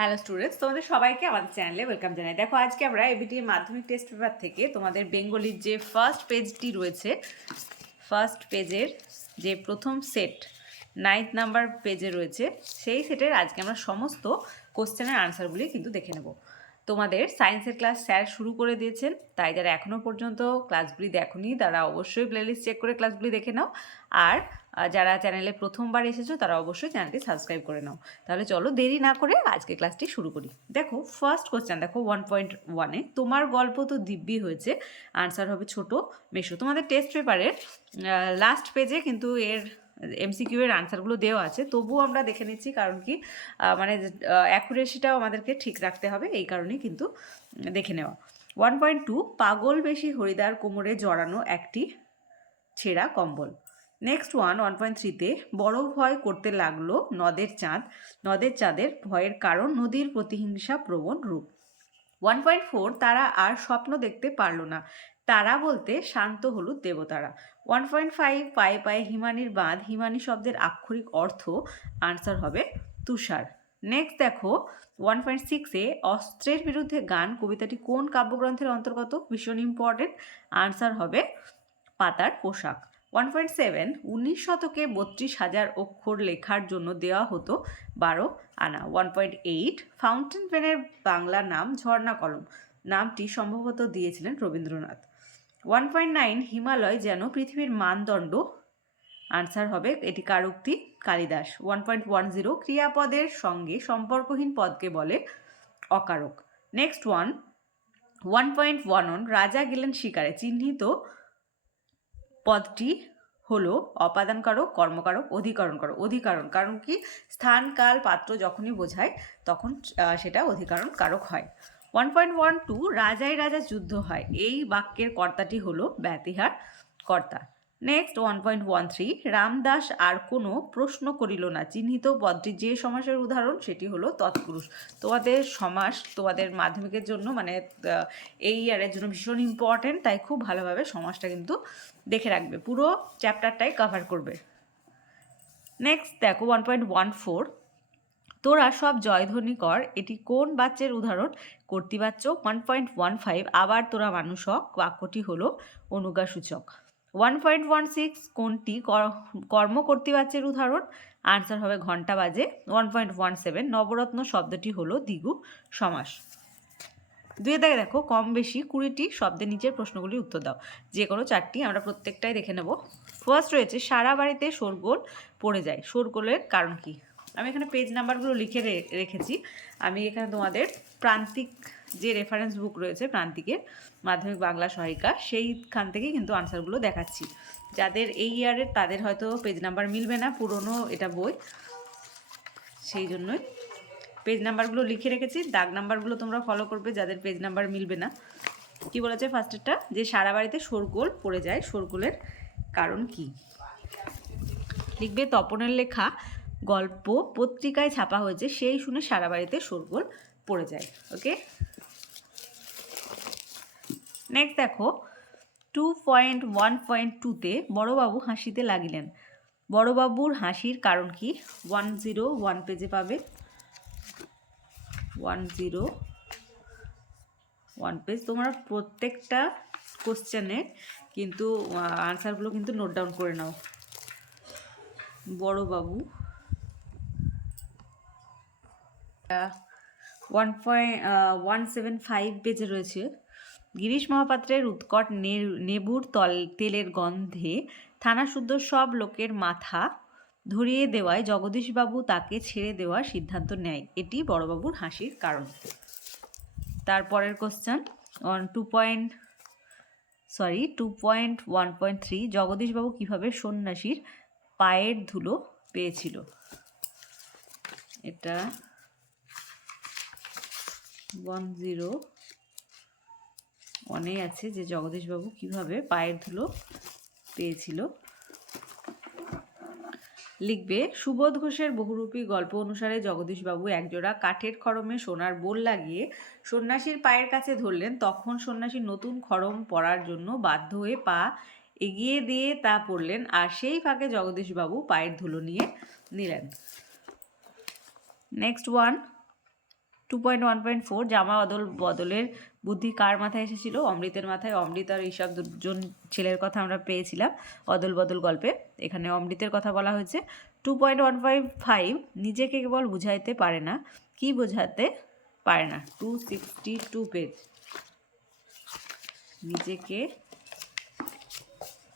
Hello students তোমাদের সবাইকে আমাদের চ্যানেলে ওয়েলকাম জানাই। দেখো, আজকে আমরা এবিটি মাধ্যমিক টেস্ট পেপার থেকে তোমাদের বেঙ্গলির যে ফার্স্ট পেজটি রয়েছে ফার্স্ট পেজের যে প্রথম সেট নাইন্থ নাম্বার পেজে রয়েছে, সেই সেটের আজকে আমরা সমস্ত কোশ্চেনের আনসারগুলি কিন্তু দেখে নেব। তোমাদের সায়েন্সের ক্লাস স্যার শুরু করে দিয়েছেন, তাই যারা এখনও পর্যন্ত ক্লাসগুলি দেখোনি, তারা অবশ্যই প্লেলিস্ট চেক করে ক্লাসগুলি দেখে নাও। আর যারা চ্যানেলে প্রথমবার এসেছ, তারা অবশ্যই চ্যানেলটি সাবস্ক্রাইব করে নাও। তাহলে চলো দেরি না করে আজকে ক্লাসটি শুরু করি। দেখো ফার্স্ট কোশ্চেন দেখো ওয়ান পয়েন্ট ওয়ানে তোমার গল্প তো দিব্যি হয়েছে আনসার হবে ছোট, মেশো। তোমাদের টেস্ট পেপারের লাস্ট পেজে কিন্তু এর এমসিকিউ এর আনসারগুলো দেওয়া আছে। তবুও আমরা দেখে নিচ্ছি কারণ কি মানে অ্যাকুরেসিটাও আমাদেরকে ঠিক রাখতে হবে, এই কারণেই কিন্তু দেখে নেওয়া। ওয়ান পয়েন্ট টু পাগল বেশি হরিদার কোমরে জড়ানো একটি ছেঁড়া কম্বল। নেক্সট ওয়ান ওয়ান পয়েন্ট থ্রিতে বড় ভয় করতে লাগল নদের চাঁদ। নদের চাঁদের ভয়ের কারণ নদীর প্রতিহিংসা প্রবণ রূপ। ওয়ান পয়েন্ট ফোর তারা আর স্বপ্ন দেখতে পারল না। তারা বলতে শান্ত হলুদ দেবতারা। ওয়ান পয়েন্ট ফাইভ পায়ে পায়ে হিমানির বাঁধ। হিমানি শব্দের আক্ষরিক অর্থ আনসার হবে তুষার। নেক্সট দেখো ওয়ান পয়েন্ট সিক্সে অস্ত্রের বিরুদ্ধে গান কবিতাটি কোন কাব্যগ্রন্থের অন্তর্গত? ভীষণ ইম্পর্টেন্ট আনসার হবে পাতার পোশাক। ওয়ান পয়েন্ট সেভেন উনিশ শতকে বত্রিশ হাজার অক্ষর লেখার জন্য দেওয়া হতো বারো আনা। ওয়ান পয়েন্ট এইট ফাউন্টেন পেনের বাংলা নাম ঝর্ণা কলম। নামটি সম্ভবত দিয়েছিলেন Rabindranath. One point nine Himalaya যেন পৃথিবীর মানদণ্ড। আনসার হবে, এটি কার উক্তি? Kalidas. One point one zero ক্রিয়াপদের সঙ্গে সম্পর্কহীন পদকে বলে অকারক। Next one one point one on রাজা গেলেন শিকারে। চিহ্নিত পদটি হলো অপাদানকারক, কর্মকারক অধিকরণকারক অধিকরণ কারণ কি? স্থান, কাল, পাত্র যখনই বোঝায়, তখন সেটা অধিকরণ কারক হয়। ওয়ান পয়েন্ট ওয়ান টু রাজায় রাজা যুদ্ধ হয়। এই বাক্যের কর্তাটি হলো ব্যতিহার কর্তা। Next one point one three Ramdas আর কোনো প্রশ্ন করিল না। চিহ্নিত পদটি যে সমাসের উদাহরণ, সেটি হলো তৎপুরুষ। তোমাদের সমাস, তোমাদের মাধ্যমিকের জন্য মানে এই ইয়ারের জন্য ভীষণ ইম্পর্ট্যান্ট তাই খুব ভালোভাবে সমাসটা কিন্তু দেখে রাখবে। পুরো চ্যাপ্টারটাই কভার করবে। নেক্সট দেখো ওয়ান পয়েন্ট ওয়ান ফোর তোরা সব জয়ধ্বনি কর, এটি কোন বাচ্চের উদাহরণ? কর্তৃবাচ্য ওয়ান পয়েন্ট ওয়ান ফাইভ আবার তোরা মানুষ হক বাক্যটি হলো অনুজ্ঞাসূচক। ওয়ান পয়েন্ট ওয়ান সিক্স কোনটি? কর- কর্ম কর্তৃবাচ্যের উদাহরণ আনসার হবে ঘণ্টা বাজে। ওয়ান পয়েন্ট ওয়ান সেভেন নবরত্ন শব্দটি হলো দ্বিগু সমাস। দুয়ে দেখে দেখো, কম বেশি কুড়িটি শব্দের নিচের প্রশ্নগুলির উত্তর দাও। যে কোনো চারটি, আমরা প্রত্যেকটাই দেখে নেব। ফার্স্ট রয়েছে, সারা বাড়িতে শোরগোল পড়ে যায়। শোরগোলের কারণ কি? আমি এখানে পেজ নাম্বারগুলো লিখে রেখেছি। আমি এখানে তোমাদের প্রান্তিক যে রেফারেন্স বুক রয়েছে, প্রান্তিকের মাধ্যমিক বাংলা সহায়িকা, সেইখান থেকেই কিন্তু আনসারগুলো দেখাচ্ছি। যাদের এই ইয়ারের তাদের হয়তো পেজ নাম্বার মিলবে না, পুরনো এটা বই। সেই জন্যই পেজ নাম্বারগুলো লিখে রেখেছি। দাগ নাম্বারগুলো তোমরা ফলো করবে, যাদের পেজ নাম্বার মিলবে না। কি বলেছে ফার্স্টেরটা যে সারা বাড়িতে শোরগোল পড়ে যায়, শোরগোলের কারণ কি? লিখবে তপনের লেখা গল্প পত্রিকায় ছাপা হয়েছে, সেই শুনে সারা বাড়িতে শোরগোল পড়ে যায় ওকে নেক্সট দেখো টু পয়েন্ট ওয়ান পয়েন্ট টুতে বড়োবাবু হাসিতে লাগিলেন। বড়োবাবুর হাসির কারণ কি? ওয়ান জিরো ওয়ান পেজে পাবে। ওয়ান জিরো ওয়ান পেজ, তোমরা প্রত্যেকটা কোশ্চেনের কিন্তু আনসারগুলো কিন্তু নোট ডাউন করে নাও। বড়বাবু one point one seven five পেজে রয়েছে। গিরিশ মহাপাত্রের উৎকট নেবুর তল তেলের গন্ধে থানা শুদ্ধ সব লোকের মাথা ধরিয়ে দেওয়ায় জগদীশবাবু তাকে ছেড়ে দেওয়ার সিদ্ধান্ত নেয়। এটি বড়বাবুর হাসির কারণ। তারপরের question on two point sorry two point one point three জগদীশবাবু কীভাবে সন্ন্যাসীর পায়ের ধুলো পেয়েছিল? এটা ওয়ান জিরো। ওয়ানে আছে যে জগদীশবাবু কীভাবে পায়ের ধুলো পেয়েছিল। লিখবে, সুবোধ ঘোষের বহুরূপী গল্প অনুসারে জগদীশবাবু একজোড়া কাঠের খড়মে সোনার বোল লাগিয়ে সন্ন্যাসীর পায়ের কাছে ধরলেন। তখন সন্ন্যাসী নতুন খড়ম পরার জন্য বাধ্য হয়ে পা এগিয়ে দিয়ে তা পড়লেন আর সেই ফাঁকে জগদীশবাবু পায়ের ধুলো নিয়ে নিলেন। Next one two point one point four জামা বদল বদলের বুদ্ধি কার মাথায় এসেছিল? অমৃতের মাথায়। অমৃত আর এইসব দুজন ছেলের কথা আমরা পেয়েছিলাম অদল বদল গল্পে। এখানে অমৃতের কথা বলা হয়েছে। Two point one five five নিজেকে কেবল বুঝাইতে পারে না। কি বোঝাতে পারে না? টু সিক্সটি টু পেজ নিজেকে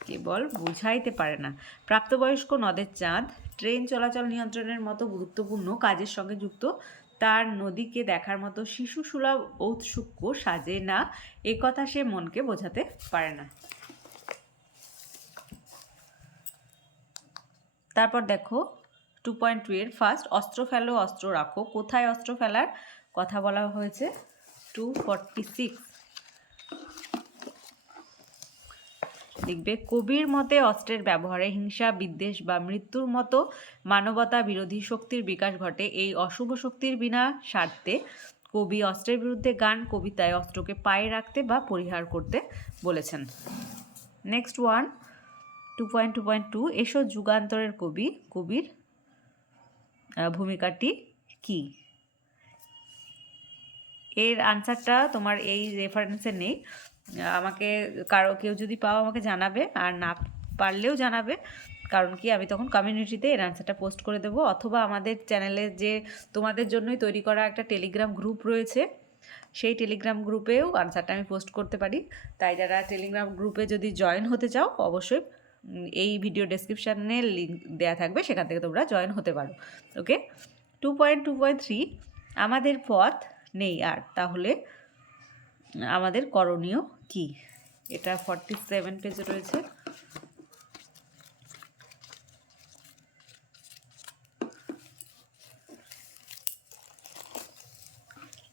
কেবল বুঝাইতে পারে না। প্রাপ্তবয়স্ক নদের চাঁদ। ট্রেন চলাচল নিয়ন্ত্রণের মতো গুরুত্বপূর্ণ কাজের সঙ্গে যুক্ত। তার নদীকে দেখার মতো শিশু সুলভ ঔৎসুক্য সাজে না, এ কথা সে মনকে বোঝাতে পারে না। তারপর দেখো টু পয়েন্ট টু এর ফার্স্ট অস্ত্র ফেলো, অস্ত্র রাখো। কোথায় অস্ত্র ফেলার কথা বলা হয়েছে? টু ফর্টি সিক্স লিখবে কবির মতে অস্ত্রের ব্যবহারে হিংসা, বিদ্বেষ বা মৃত্যুর মতো মানবতা বিরোধী শক্তির বিকাশ ঘটে। এই অশুভ শক্তির বিনা স্বার্থে কবি অস্ত্রের বিরুদ্ধে গান, কবিতায় অস্ত্রকে পায়ে রাখতে বা পরিহার করতে বলেছেন। Next one two point two point two এসো যুগান্তরের কবি, কবির ভূমিকাটি কি? এর আনসারটা তোমার এই রেফারেন্সে নেই। আমাকে, কারও কেউ যদি পাও আমাকে জানাবে, আর না পারলেও জানাবে। কারণ কি, আমি তখন কমিউনিটিতে এর আনসারটা পোস্ট করে দেবো। অথবা আমাদের চ্যানেলে যে তোমাদের জন্যই তৈরি করা একটা টেলিগ্রাম গ্রুপ রয়েছে, সেই টেলিগ্রাম গ্রুপেও আনসারটা আমি পোস্ট করতে পারি। তাই যারা টেলিগ্রাম গ্রুপে যদি জয়েন হতে চাও, অবশ্যই এই ভিডিও ডেসক্রিপশানে লিঙ্ক দেওয়া থাকবে। সেখান থেকে তোমরা জয়েন হতে পারো। Okay two point two point three আমাদের পথ নেই আর। তাহলে আমাদের করণীয় কি? এটা ফর্টি সেভেন পেজে রয়েছে।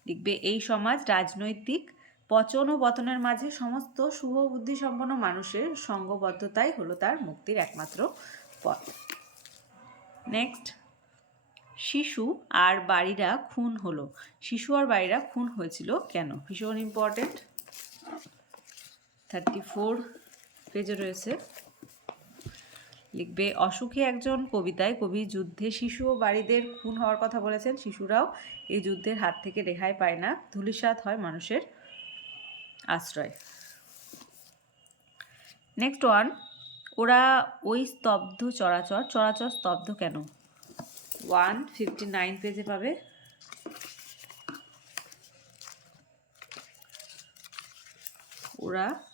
লিখবে, এই সমাজ রাজনৈতিক পচন ও পতনের মাঝে সমস্ত শুভ বুদ্ধি সম্পন্ন মানুষের সঙ্গবদ্ধতাই হলো তার মুক্তির একমাত্র পথ। নেক্সট শিশু আর বাড়িরা খুন হলো। শিশু আর বাড়িরা খুন হয়েছিল কেন? ভীষণ ইম্পর্টেন্ট থার্টি ফোর পেজে রয়েছে। লিখবে, অসুখী একজন কবিতায় কবি যুদ্ধে শিশু ও বাড়িদের খুন হওয়ার কথা বলেছেন। শিশুরাও এই যুদ্ধের হাত থেকে রেহাই পায় না। ধূলিসাৎ হয় মানুষের আশ্রয়। নেক্সট ওয়ান ওরা ওই স্তব্ধ চরাচর চরাচর স্তব্ধ কেন? ওয়ান ফিফটি নাইন পেজে পাবে। ওরা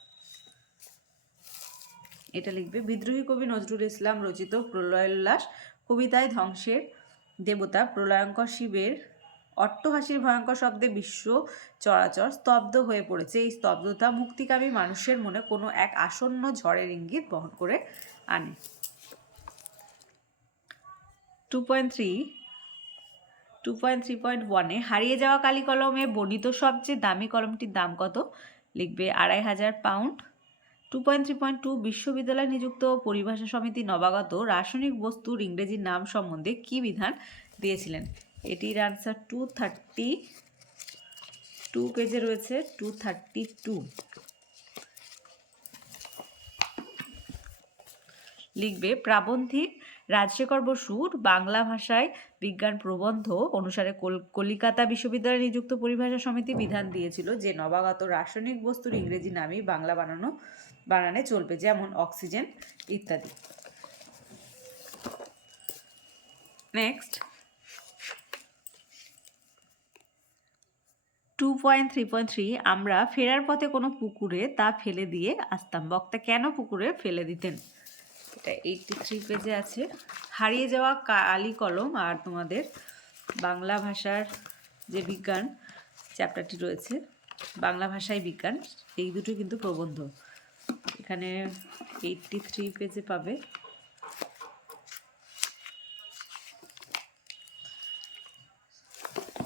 এটা লিখবে, বিদ্রোহী কবি নজরুল ইসলাম রচিত প্রলয়োল্লাস কবিতায় ধ্বংসের দেবতা প্রলয়ঙ্কর শিবের অট্টহাসির ভয়ঙ্কর শব্দে বিশ্ব চরাচর স্তব্ধ হয়ে পড়েছে। এই স্তব্ধতা মুক্তিকামী মানুষের মনে কোনো এক আসন্ন ঝড়ের ইঙ্গিত বহন করে আনে। Two point three, two point three point ওয়ানে, হারিয়ে যাওয়া কালি কলমে বর্ণিত সবচেয়ে দামি কলমটির দাম কত? লিখবে, আড়াই হাজার pound two point three point two বিশ্ববিদ্যালয় নিযুক্ত পরিভাষা সমিতি নবাগত রাসায়নিক বস্তুর ইংরেজি নাম সম্বন্ধে কি বিধান দিয়েছিলেন? এটির আনসার টু থার্টি টু পেজে রয়েছে টু থার্টি টু লিখবে, প্রাবন্ধিক রাজশেখর বসুর বাংলা ভাষায় বিজ্ঞান প্রবন্ধ অনুসারে কল- কলিকাতা বিশ্ববিদ্যালয়ে নিযুক্ত পরিভাষা সমিতি বিধান দিয়েছিল যে নবাগত রাসায়নিক বস্তুর ইংরেজি নামই বাংলা বানানো বানানে চলবে, যেমন অক্সিজেন ইত্যাদি। Next two point three point three আমরা ফেরার পথে কোনো পুকুরে তা ফেলে দিয়ে আসতাম। বক্তা কেন পুকুরে ফেলে দিতেন? এটা এইটটি থ্রি পেজে আছে। হারিয়ে যাওয়া কালি কলম আর তোমাদের বাংলা ভাষার যে বিজ্ঞান চ্যাপ্টারটি রয়েছে, বাংলা ভাষায় বিজ্ঞান, এই দুটো কিন্তু প্রবন্ধ। এখানে এইটটি থ্রি পেজে পাবে।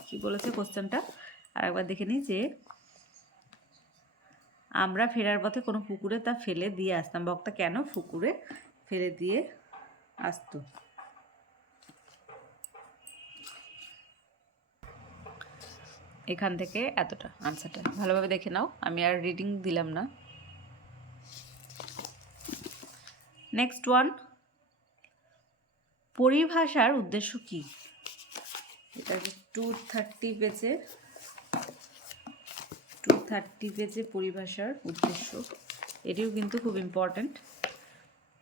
কি বলেছে কোশ্চেনটা আর একবার দেখে নিই যে, আমরা ফেরার পথে কোনো পুকুরে তা ফেলে দিয়ে আসতাম। বক্তা কেন পুকুরে ফেলে দিয়ে আসতো? এখান থেকে এতটা আনসারটা ভালোভাবে দেখে নাও। আমি আর রিডিং দিলাম না। নেক্সট ওয়ান পরিভাষার উদ্দেশ্য কি? এটা টু থার্টি পেজে টু থার্টি পেজে পরিভাষার উদ্দেশ্য। এটিও কিন্তু খুব ইম্পর্ট্যান্ট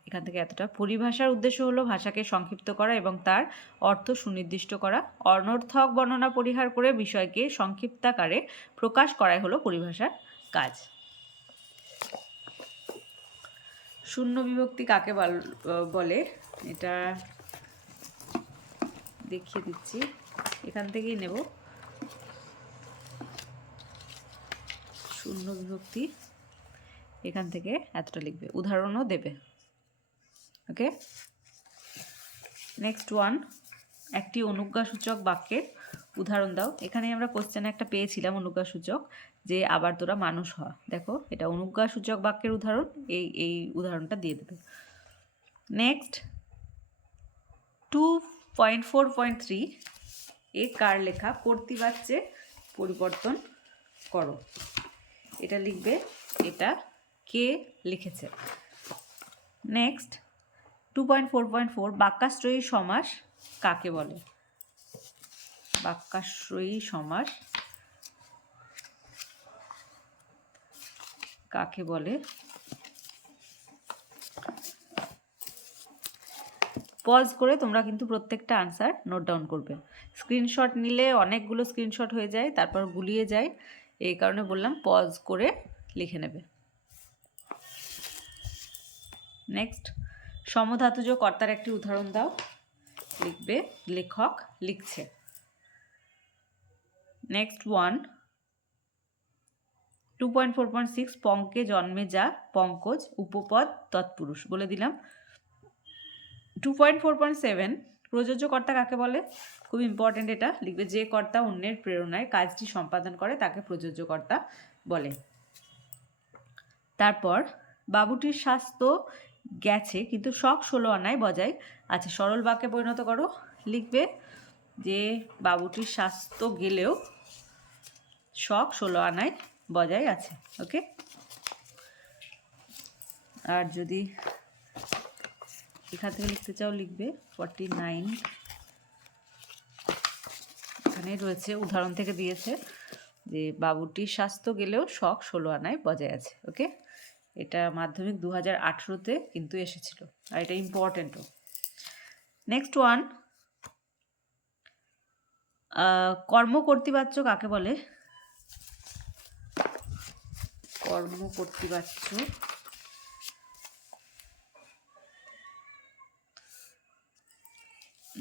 এখান থেকে এতটা। পরিভাষার উদ্দেশ্য হলো ভাষাকে সংক্ষিপ্ত করা এবং তার অর্থ সুনির্দিষ্ট করা। অনর্থক বর্ণনা পরিহার করে বিষয়কে সংক্ষিপ্তাকারে প্রকাশ করাই হলো পরিভাষার কাজ। শূন্য বিভক্তি কাকে বল- এটা দেখিয়ে দিচ্ছি। এখান থেকেই নেব। শূন্য বিভক্তি এখান থেকে এতটা লিখবে। উদাহরণও দেবে। ওকে নেক্সট ওয়ান একটি অনুজ্ঞাসূচক বাক্যের উদাহরণ দাও। এখানে আমরা কোশ্চেনে একটা পেয়েছিলাম অনুজ্ঞাসূচক যে আবার তোরা মানুষ হ। দেখো, এটা অনুজ্ঞাসূচক বাক্যের উদাহরণ, এই এই উদাহরণটা দিয়ে দেবে। Next two point four point three এ কার লেখা? কর্তৃবাচ্যে পরিবর্তন করো। এটা লিখবে, এটা কে লিখেছে? Next two point four point four বাক্যাশ্রয়ী সমাস কাকে বলে? বাক্যাশ্রয়ী সমাস কাকে বলে? পজ করে তোমরা কিন্তু প্রত্যেকটা আনসার নোট ডাউন করবে। স্ক্রিনশট নিলে অনেকগুলো স্ক্রিনশট হয়ে যায়, তারপর গুলিয়ে যায়। এই কারণে বললাম পজ করে লিখে নেবে। নেক্সট সমধাতুজ কর্তার একটি উদাহরণ দাও। লিখবে লেখক লিখছে। Next one two point four point six পঙ্কে জন্মে যা পঙ্কজ উপপদ তৎপুরুষ বলে দিলাম। Two point four point seven প্রযোজ্য কর্তা কাকে বলে? খুব ইম্পর্টেন্ট এটা। লিখবে যে কর্তা অন্যের প্রেরণায় কাজটি সম্পাদন করে তাকে প্রযোজ্য কর্তা বলে। তারপর, বাবুটির স্বাস্থ্য গেছে কিন্তু শখ ষোলো আনায় বজায় আছে। সরল বাক্যে পরিণত করো। লিখবে যে, বাবুটির স্বাস্থ্য গেলেও শখ ষোলো আনায় বজায় আছে, ওকে? আর যদি এখান থেকে লিখতে চাও, লিখবে ফর্টি নাইন। এখানে রয়েছে, উদাহরণ থেকে দিয়েছে যে বাবুটির স্বাস্থ্য গেলেও শখ ষোলো আনায় বজায় আছে, ওকে? এটা মাধ্যমিক দু হাজার আঠেরোতে কিন্তু এসেছিল, আর এটা ইম্পর্টেন্টও। নেক্সট ওয়ান কর্মকর্তৃবাচ্য কাকে বলে? কর্মকর্তৃবাচ্য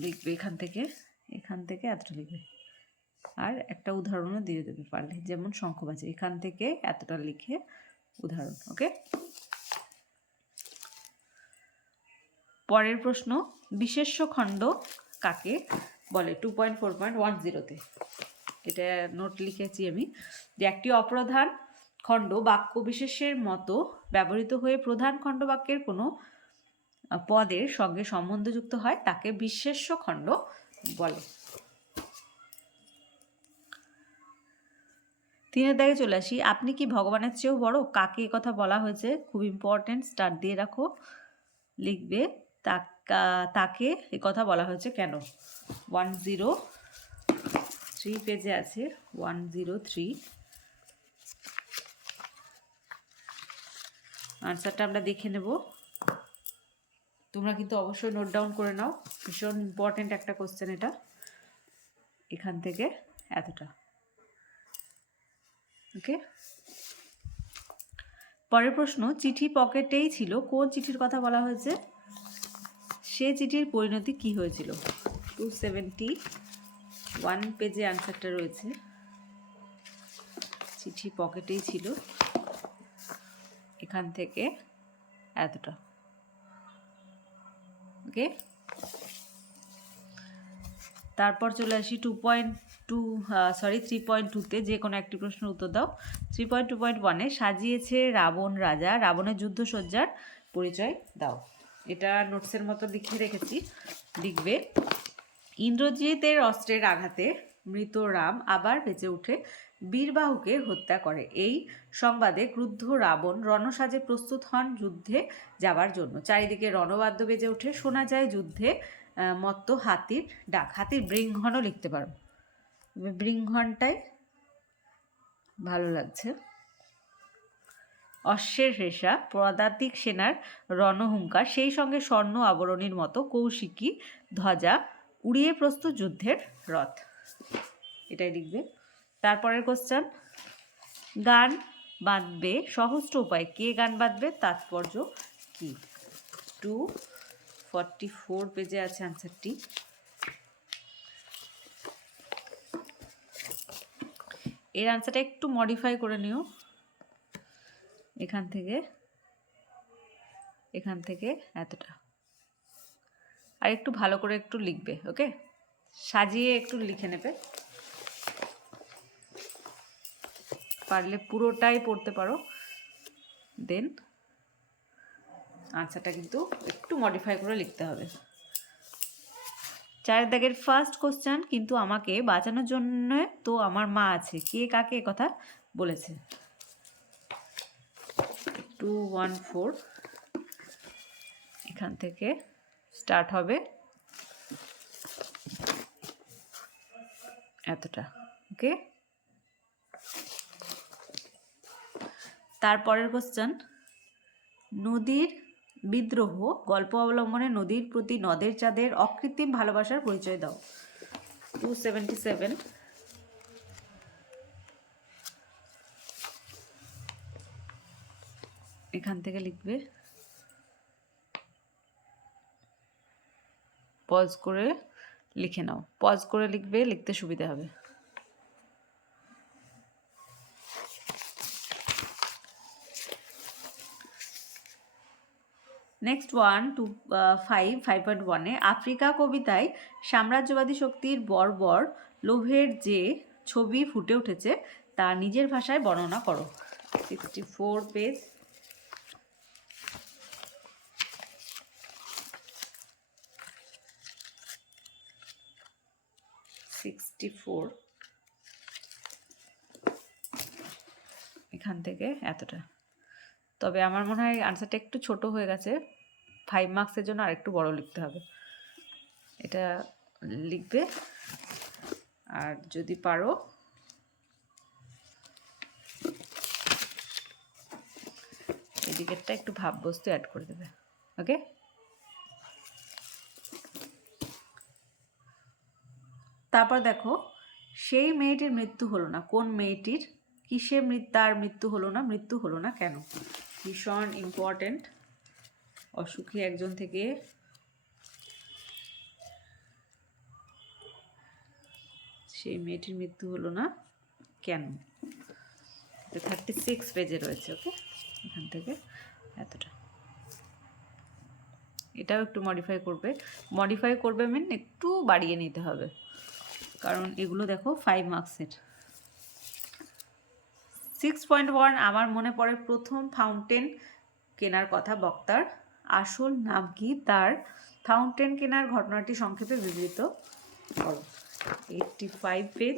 লিখবে এখান থেকে এখান থেকে এতটা লিখবে। আর একটা উদাহরণও দিয়ে দেবে পারলে, যেমন শঙ্খবাজি এখান থেকে এতটা লিখে উদাহরণ, ওকে? পরের প্রশ্ন, বিশেষ্য খণ্ড কাকে বলে? Two point four point one জিরোতে এটা নোট লিখেছি আমি। যে একটি অপ্রধান খণ্ড বাক্য বিশেষের মতো ব্যবহৃত হয়ে প্রধান খণ্ড বাক্যের কোনো পদের সঙ্গে সম্বন্ধযুক্ত হয়, তাকে বিশেষ্য খণ্ড বলে। তিনের দাগে চলে আসি। আপনি কি ভগবানের চেয়েও বড়? কাকে কথা বলা হয়েছে? খুব ইম্পর্টেন্ট স্টার দিয়ে রাখো। লিখবে, তাকে এ কথা বলা হয়েছে কেন? ওয়ান জিরো থ্রি পেজে আছে। ওয়ান জিরো থ্রি আনসারটা আমরা দেখে নেব। তোমরা কিন্তু অবশ্যই নোট ডাউন করে নাও। ভীষণ ইম্পর্টেন্ট একটা কোশ্চেন এটা। এখান থেকে এতটা। ওকে পরের প্রশ্ন, চিঠি পকেটেই ছিল। কোন চিঠির কথা বলা হয়েছে? সে চিঠির পরিণতি কি হয়েছিল? টু সেভেন্টি ওয়ান পেজে আনসারটা রয়েছে। চিঠি পকেটেই ছিল। এখান থেকে এতটা। ওকে তারপর চলে আসি two point two sorry three point টুতে যে কোনো একটি প্রশ্নের উত্তর দাও। থ্রি পয়েন্ট টু পয়েন্ট ওয়ানে সাজিয়েছে রাবণ রাজা। রাবণের যুদ্ধসজ্জার পরিচয় দাও। এটা নোটসের মতো লিখে রেখেছি। লিখবে ইন্দ্রজিতের অস্ত্রের আঘাতে মৃত রাম আবার বেঁচে উঠে বীরবাহুকে হত্যা করে। এই সংবাদে ক্রুদ্ধ রাবণ রণসাজে প্রস্তুত হন যুদ্ধে যাবার জন্য। চারিদিকে রণবাদ্য বেজে ওঠে। শোনা যায় যুদ্ধে মত্ত হাতির ডাক। হাতির বৃঙ্ঘনও লিখতে পারো। বৃঙ্ঘনটাই ভালো লাগছে। অশ্বের রেশা, পদাতিক সেনার রণহুঙ্কার, সেই সঙ্গে স্বর্ণ আবরণীর মতো কৌশিকী ধ্বজা, উড়িয়ে প্রস্তুত যুদ্ধের রথ। এটাই লিখবে। তারপরের কোশ্চেন গান বাঁধবে, সহস্র উপায়। কে গান বাঁধবে? তাৎপর্য কি? টু ফর্টি ফোর পেজে আছে আনসারটি এর আনসারটা একটু মডিফাই করে নিও। এখান থেকে এখান থেকে এতটা। আর একটু ভালো করে একটু লিখবে ওকে সাজিয়ে একটু লিখে নেবে। পারলে পুরোটাই পড়তে পারো। দেন আনসারটা কিন্তু একটু মডিফাই করে লিখতে হবে। চারের দাগের ফার্স্ট কোশ্চেন কিন্তু আমাকে বাঁচানোর জন্য তো আমার মা আছে। কে কাকে কথা বলেছে? টু ওয়ান ফোর এখান থেকে স্টার্ট হবে। এতটা ওকে তারপরের কোশ্চেন নদীর বিদ্রোহ, গল্প অবলম্বনে নদীর প্রতি নদের চাঁদের অকৃত্রিম ভালোবাসার পরিচয় দাও। টু সেভেন্টি সেভেন এখান থেকে লিখবে। পজ করে লিখে নাও। পজ করে লিখবে, লিখতে সুবিধা হবে। Next one two five five point ওয়ানে আফ্রিকা কবিতায় সাম্রাজ্যবাদী শক্তির বর্বর লোভের যে ছবি ফুটে উঠেছে, তা নিজের ভাষায় বর্ণনা করো। Sixty four page sixty four এখান থেকে এতটা। তবে আমার মনে হয় আনসারটা একটু ছোট হয়ে গেছে। ফাইভ মার্কসের জন্য আরেকটু বড় লিখতে হবে। এটা লিখবে। আর যদি পারো এদিকেরটা একটু ভাববস্তু অ্যাড করে দেবে। ওকে তারপর দেখো, সেই মেয়েটির মৃত্যু হলো না। কোন মেয়েটির? কিসে তার মৃত্যু হলো না? মৃত্যু হলো না কেন? ভীষণ ইম্পর্ট্যান্ট অসুখী একজন থেকে। সেই মেয়েটির মৃত্যু হলো না, কেন? থার্টি সিক্স পেজে রয়েছে ওকে এখান থেকে এতটা। এটাও একটু মডিফাই করবে। মডিফাই করবে মেন একটু বাড়িয়ে নিতে হবে। কারণ এগুলো দেখো ফাইভ মার্কসের সিক্স পয়েন্ট ওয়ান আমার মনে পড়ে প্রথম ফাউন্টেন কেনার কথা বক্তার। আসল নাম কি? তার ফাউন্টেন কেনার ঘটনাটি সংক্ষেপে বিবৃত করো। এইটটি ফাইভ পেজ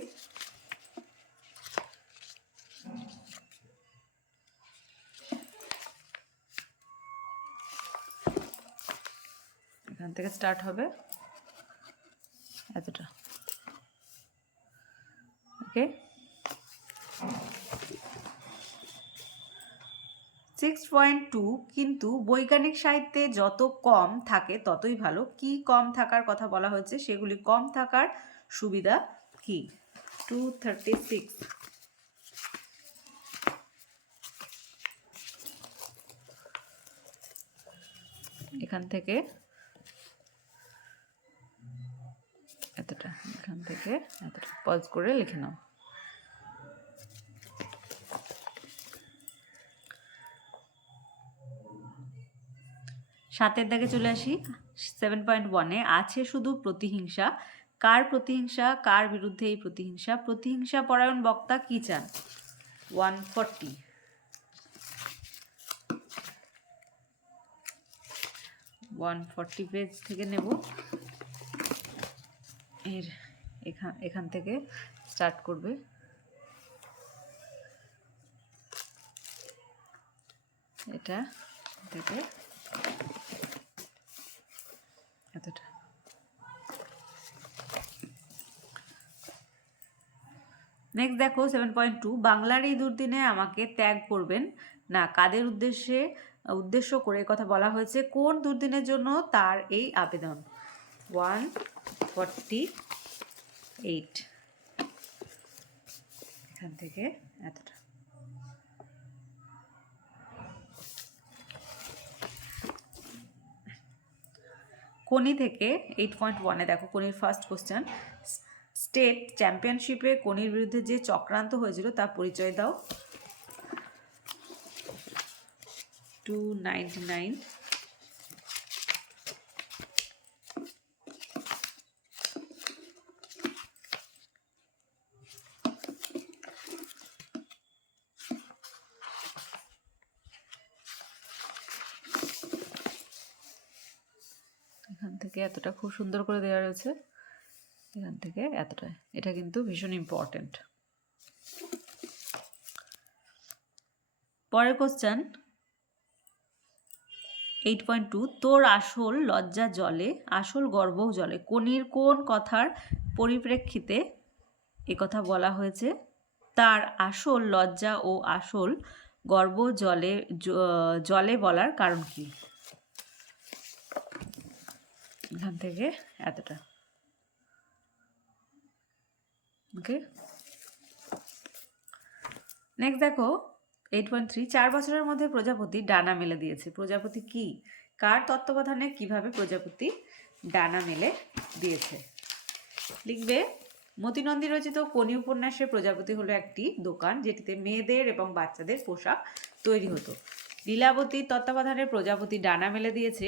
এখান থেকে স্টার্ট হবে। এতটা ওকে সিক্স পয়েন্ট টু কিন্তু বৈজ্ঞানিক সাহিত্যে যত কম থাকে ততই ভালো। কি কম থাকার কথা বলা হয়েছে সেগুলি কম থাকার সুবিধা কি? টু থার্টি সিক্স এখান থেকে এতটা, এখান থেকে এতটা। পজ করে লিখে নাও। সাতের দাগে চলে আসি। সেভেন পয়েন্ট ওয়ানে আছে শুধু প্রতিহিংসা। কার প্রতিহিংসা? কার বিরুদ্ধে এই প্রতিহিংসা? প্রতিহিংসা পরায়ণ বক্তা কি চান? One forty one forty page থেকে নেব। এর এখান এখান থেকে স্টার্ট করবে। এটা থেকে এতটা। নেক্সট দেখো সেভেন পয়েন্ট টু বাংলার এই দুর্দিনে আমাকে ত্যাগ করবেন। না, কাদের উদ্দেশ্যে, উদ্দেশ্য করে কথা বলা হয়েছে, কোন দুর্দিনের জন্য তার এই আবেদন? ওয়ান ফর্টি এইট এখান থেকে এতটা। কোনি থেকে এইট পয়েন্ট ওয়ানে দেখো কোনির ফার্স্ট কোশ্চেন স্টেট চ্যাম্পিয়নশিপে কোনির বিরুদ্ধে যে চক্রান্ত হয়েছিল তার পরিচয় দাও। টু নাইনটি নাইন এখান থেকে এতটা খুব সুন্দর করে দেওয়া রয়েছে এখান থেকে এতটা। এটা কিন্তু ভীষণ ইম্পর্ট্যান্ট পরের কোশ্চেন এইট পয়েন্ট টু তোর আসল লজ্জা জলে, আসল গর্বও জলে, কোনির কোন কথার পরিপ্রেক্ষিতে কথা বলা হয়েছে? তার আসল লজ্জা ও আসল গর্ব জলে জলে বলার কারণ কি? এখান থেকে এতটা। ওকে নেক্সট দেখো এইট পয়েন্ট থ্রি চার বছরের মধ্যে প্রজাপতি ডানা মেলে দিয়েছে। প্রজাপতি কি? কার তত্ত্বাবধানে কীভাবে প্রজাপতি ডানা মেলে দিয়েছে? লিখবে, মতিনন্দী রচিত কোনি উপন্যাসের প্রজাপতি হলো একটি দোকান যেটিতে মেয়েদের এবং বাচ্চাদের পোশাক তৈরি হতো। লীলাবতীর তত্ত্বাবধানে প্রজাপতি ডানা মেলে দিয়েছে।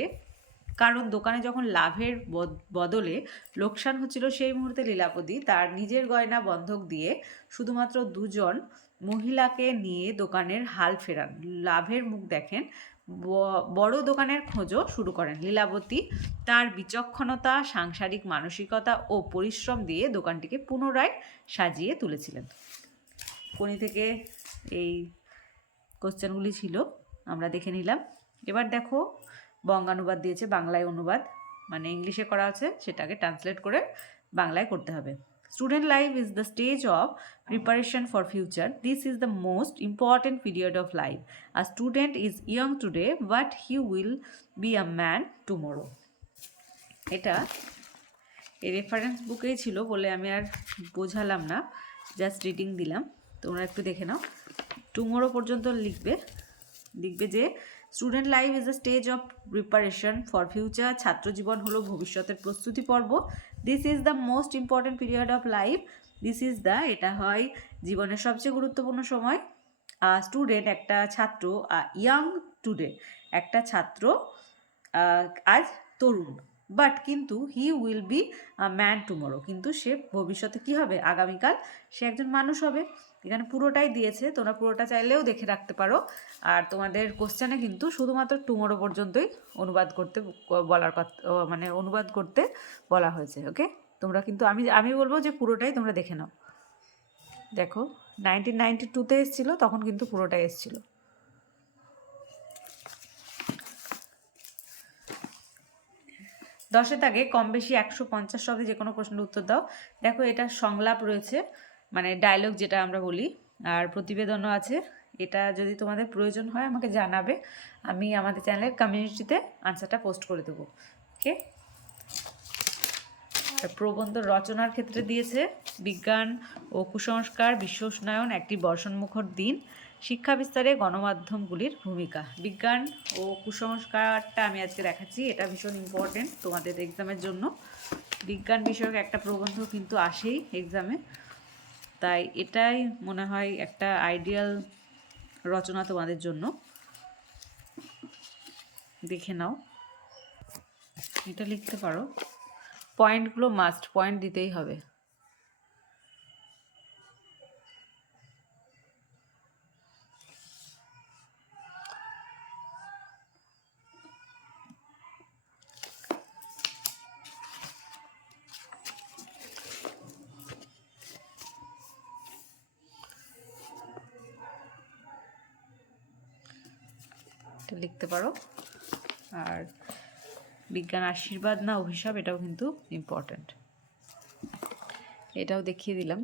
কারণ দোকানে যখন লাভের বদ- বদলে লোকসান হচ্ছিল সেই মুহূর্তে লীলাপতি তার নিজের গয়না বন্ধক দিয়ে শুধুমাত্র দুজন মহিলাকে নিয়ে দোকানের হাল ফেরান। লাভের মুখ দেখেন বড় দোকানের খোঁজও শুরু করেন। লীলাবতী তার বিচক্ষণতা, সাংসারিক মানসিকতা ও পরিশ্রম দিয়ে দোকানটিকে পুনরায় সাজিয়ে তুলেছিলেন। কোনি থেকে এই কোশ্চেনগুলি ছিল, আমরা দেখে নিলাম। এবার দেখো বঙ্গানুবাদ দিয়েছে, বাংলায় অনুবাদ মানে ইংলিশে করা আছে, সেটাকে ট্রান্সলেট করে বাংলায় করতে হবে। Student life is the stage of preparation for future this is the most important period of life a student is young today but he will be a man tomorrow এটা এই রেফারেন্স বুকেই ছিল বলে আমি আর বোঝালাম না জাস্ট রিডিং দিলাম। তোমরা একটু দেখে নাও। টুমোরো পর্যন্ত লিখবে লিখবে যে student life is the stage of preparation for future ছাত্র জীবন হলো ভবিষ্যতের প্রস্তুতি পর্ব। This is the most important period of life this is the এটা হয় জীবনের সবচেয়ে গুরুত্বপূর্ণ সময়। স্টুডেন্ট একটা ছাত্র ইয়াং টুডে একটা ছাত্র আজ তরুণ। বাট কিন্তু he will be man tomorrow কিন্তু সে ভবিষ্যতে কি হবে? আগামীকাল সে একজন মানুষ হবে। এখানে পুরোটাই দিয়েছে, তোমরা পুরোটা চাইলেও দেখে রাখতে পারো। আর তোমাদের কোশ্চেনে কিন্তু শুধুমাত্র টুমোরো পর্যন্তই অনুবাদ করতে, বলার কথা মানে অনুবাদ করতে বলা হয়েছে ওকে তোমরা কিন্তু, আমি আমি বলব যে পুরোটাই তোমরা দেখে নাও। দেখো নাইনটিন নাইনটি টুতে এসেছিল, তখন কিন্তু পুরোটাই এসেছিল। দশের দাগে কম বেশি একশো পঞ্চাশ শব্দে যে কোনো প্রশ্নের উত্তর দাও। দেখো, এটা সংলাপ রয়েছে। মানে ডায়লগ যেটা আমরা বলি, আর প্রতিবেদনও আছে। এটা যদি তোমাদের প্রয়োজন হয় আমাকে জানাবে, আমি আমাদের চ্যানেলের কমিউনিটিতে আনসারটা পোস্ট করে দেবো। ওকে প্রবন্ধ রচনার ক্ষেত্রে দিয়েছে, বিজ্ঞান ও কুসংস্কার বিশ্ব উষ্ণায়ন একটি বর্ষণমুখর দিন। শিক্ষা বিস্তারে গণমাধ্যমগুলির ভূমিকা। বিজ্ঞান ও কুসংস্কারটা আমি আজকে দেখাচ্ছি, এটা ভীষণ ইম্পর্টেন্ট তোমাদের এক্সামের জন্য। বিজ্ঞান বিষয়ক একটা প্রবন্ধ কিন্তু আসেই এক্সামে তাই এটাই মনে হয় একটা আইডিয়াল রচনা তোমাদের জন্য। দেখে নাও। এটা লিখতে পারো। পয়েন্টগুলো মাস্ট পয়েন্ট দিতেই হবে। লিখতে পারো। আর বিজ্ঞান আশীর্বাদ না অভিশাপ, এটাও কিন্তু ইম্পর্ট্যান্ট এটাও দেখিয়ে দিলাম।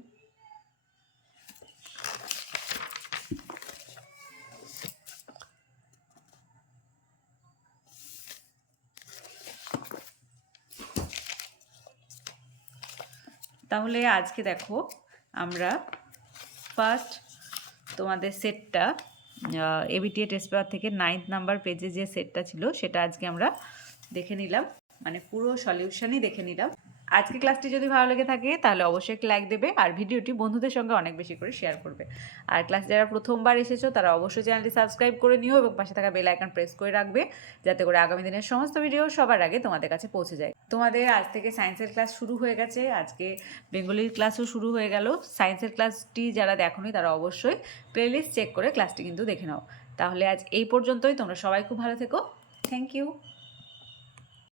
তাহলে আজকে দেখো আমরা ফার্স্ট তোমাদের সেটটা এবিটিএ টেস্ট পেপার থেকে নাইন্থ নাম্বার পেজে যে সেটটা ছিল, সেটা আজকে আমরা দেখে নিলাম। মানে পুরো সলিউশনই দেখে নিলাম। আজকে ক্লাসটি যদি ভালো লেগে থাকে, তাহলে অবশ্যই একটি লাইক দেবে আর ভিডিওটি বন্ধুদের সঙ্গে অনেক বেশি করে শেয়ার করবে। আর ক্লাস যারা প্রথমবার এসেছ, তারা অবশ্যই চ্যানেলটি সাবস্ক্রাইব করে নিও এবং পাশে থাকা বেল আইকন প্রেস করে রাখবে, যাতে করে আগামী দিনের সমস্ত ভিডিও সবার আগে তোমাদের কাছে পৌঁছে যায়। তোমাদের আজ থেকে সায়েন্সের ক্লাস শুরু হয়ে গেছে। আজকে বেঙ্গলির ক্লাসও শুরু হয়ে গেল। সায়েন্সের ক্লাসটি যারা দেখোনি, তারা অবশ্যই প্লেলিস্ট চেক করে ক্লাসটি কিন্তু দেখে নাও। তাহলে আজ এই পর্যন্তই। তোমরা সবাই খুব ভালো থেকো। Thank you